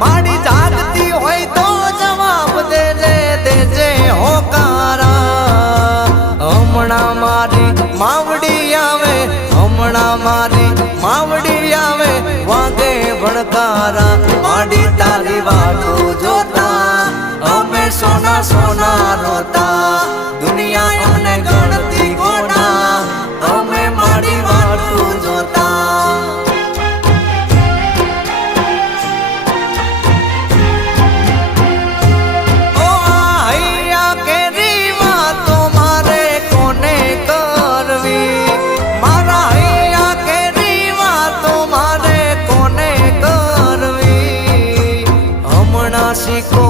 માડી જાગતી હોય તો જવાબ દેજે દેજે હોકારા હમણાં મારી માવડી આવે હમણાં મારી માવડી આવે વાગે ભણકારા માડી તારી વાટો જોતા અમે સોના સોના રોતા દુનિયા અમને ગણતી ગોડા અમે માડી વાટું જોતા ઓ હૈયા કેરી વાતો મારે કોને કરવી મારા હૈયા કેરી વાતો મારે કોને કરવી હમણાં શીખો